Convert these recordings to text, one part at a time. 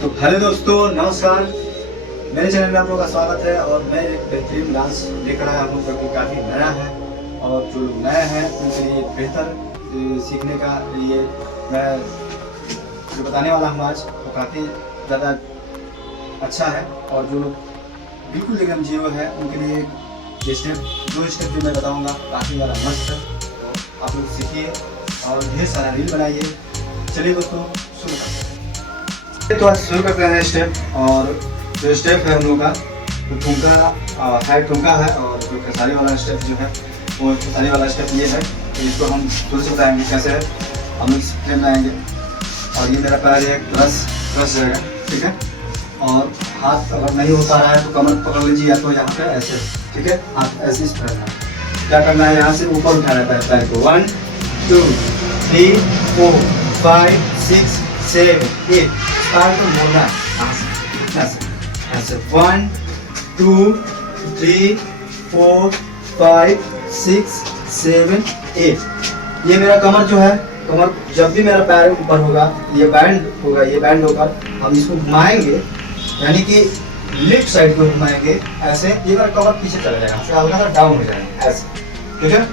तो हेलो दोस्तों, नमस्कार। मेरे चैनल में आप लोगों का स्वागत है और मैं एक बेहतरीन डांस लेकर आया हूँ जो कि काफ़ी नया है और जो नए हैं उनके लिए बेहतर सीखने का लिए मैं जो बताने वाला हूँ आज वो काफ़ी ज़्यादा अच्छा है। और जो बिल्कुल एकदम जीरो है उनके लिए ये स्टेप जो जो मैं बताऊँगा काफ़ी ज़्यादा मस्त है। तो आप लोग सीखिए और ढेर सारा रील बनाइए। चलिए दोस्तों, शुरू करते हैं। तो आज शुरू करते हैं स्टेप। और जो स्टेप है हम लोग का तो ठुमका हाई ठुमका है और जो खेसारी वाला स्टेप जो है वो खेसारी वाला स्टेप ये है। तो इसको हम शुरू से बताएंगे कैसे है। हम लोग स्टेप में आएंगे और ये मेरा पैर एक प्लस जाएगा, ठीक है। और हाथ अगर नहीं हो पा रहा है तो कमर पकड़ लीजिए या तो यहाँ पे ऐसे, ठीक है। हाथ ऐसे ही पकड़ना है। क्या करना है, यहाँ से ऊपर उठाना है पैर को। 1 2 3 4 5 6 7 8 पैर को मोड़ना है ऐसे 1 2 3 4 5 6 7 8। ये मेरा कमर जो है, कमर जब भी मेरा पैर ऊपर होगा ये बैंड होगा, ये बैंड होकर हम इसको घुमाएंगे, यानी कि लेफ्ट साइड को घुमाएंगे ऐसे। ये मेरा कमर पीछे चला जाएगा, फिर हल्का सा डाउन हो जाएगा ऐसे, ठीक है।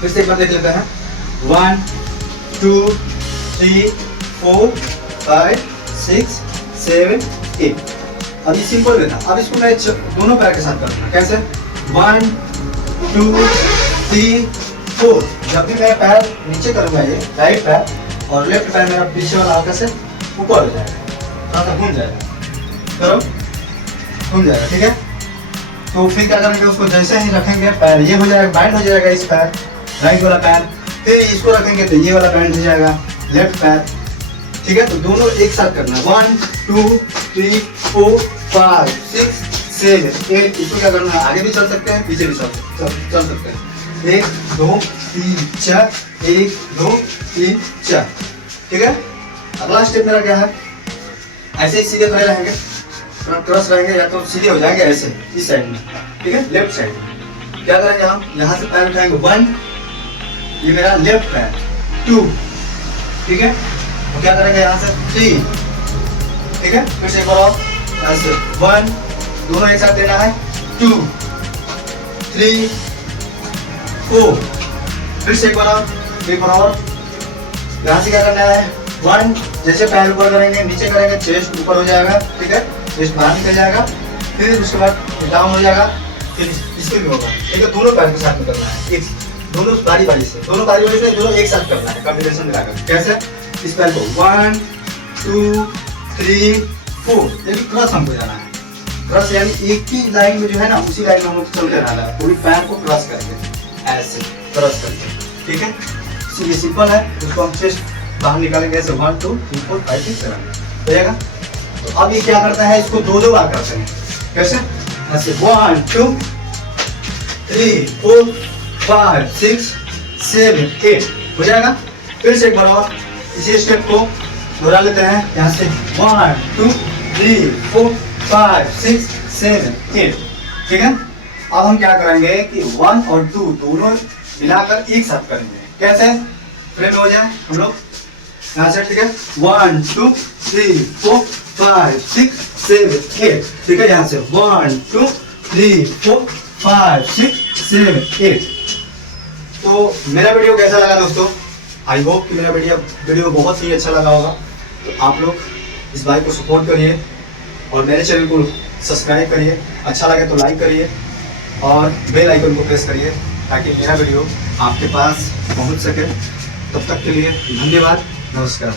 फिर से एक बार देख लेते हैं। 1 2 3 4 5 6 7 8। अब ये सिंपल है ना। अब इसको मैं दोनों पैर के साथ करूँगा। कैसे? 1 2 3 4। जब भी मैं पैर नीचे करूँगा ये राइट पैर और लेफ्ट पैर मेरा पीछे वाला हल्का से ऊपर हो जाएगा, थोड़ा सा घूम जाएगा, करो घूम जाएगा, ठीक है। तो फिर क्या करेंगे, उसको जैसे ही रखेंगे पैर ये हो जाएगा, बैंड हो जाएगा इस पैर राइट वाला पैर। फिर इसको रखेंगे तो ये वाला बैंड हो जाएगा लेफ्ट पैर, ठीक है। तो दोनों एक साथ करना है। 1 2 3 4 5 6 7 8। इसको क्या करना है, आगे भी चल सकते हैं पीछे भी चल सकते हैं। 1 2 3 4 1 2 3 4, ठीक है। अगला स्टेप मेरा क्या है, ऐसे ही सीधे खड़े रहेंगे, क्रॉस रहेंगे या तो सीधे हो जाएंगे ऐसे इस साइड में, ठीक है। लेफ्ट साइड क्या करेंगे, हम यहाँ से पैर उठाएंगे 1, ये मेरा लेफ्ट पैर 2, ठीक है। तो क्या करेंगे यहाँ से 3, ठीक है। फिर से एक बार और ऐसे 1, दोनों एक साथ देना है 2 3 4। फिर से एक बार और यहाँ से क्या करना है 1, जैसे पैर ऊपर करेंगे नीचे करेंगे चेस्ट ऊपर हो जाएगा, ठीक है। चेस्ट बाहर निकल जाएगा, फिर उसके बाद डाउन हो जाएगा, फिर इसके भी होगा, ठीक है। दोनों पैर के साथ में करना है, एक दोनों बारी से दोनों एक साथ करना है कॉम्बिनेशन मिलाकर। कैसे? इस पैर को 1 2 3 4, यानी क्रॉस हमको जाना है। क्रॉस यानी एक ही लाइन में जो है ना उसी लाइन में हमको चलते रहना है, पूरी पैर को क्रॉस करके ऐसे क्रॉस करके, ठीक है। ये सिंपल है। उसको हम चेस्ट बाहर निकालेंगे ऐसे 1 2 3 4 5 6 7 हो जाएगा। तो अब ये क्या करता है, इसको दो बार करते हैं। कैसे? ऐसे 1 2 3 4 5 6 7 8 हो जाएगा। फिर से एक बार और इसी स्टेप को दोहरा लेते हैं। यहाँ से 1 2 3 4 5 6 7 8, ठीक है। अब हम क्या करेंगे कि 1 और 2 दोनों मिलाकर एक साथ करेंगे। कैसे? फ्रेम हो जाए हम लोग यहाँ से, ठीक है। 1 2 3 4 5 6 7 8, ठीक है। यहाँ से 1 2 3 4 5 6 7 8। तो मेरा वीडियो कैसा लगा दोस्तों? आई होप कि मेरा वीडियो बहुत ही अच्छा लगा होगा। तो आप लोग इस भाई को सपोर्ट करिए और मेरे चैनल को सब्सक्राइब करिए। अच्छा लगे तो लाइक करिए और बेल आइकन को प्रेस करिए ताकि मेरा वीडियो आपके पास पहुंच सके। तब तक के लिए धन्यवाद, नमस्कार।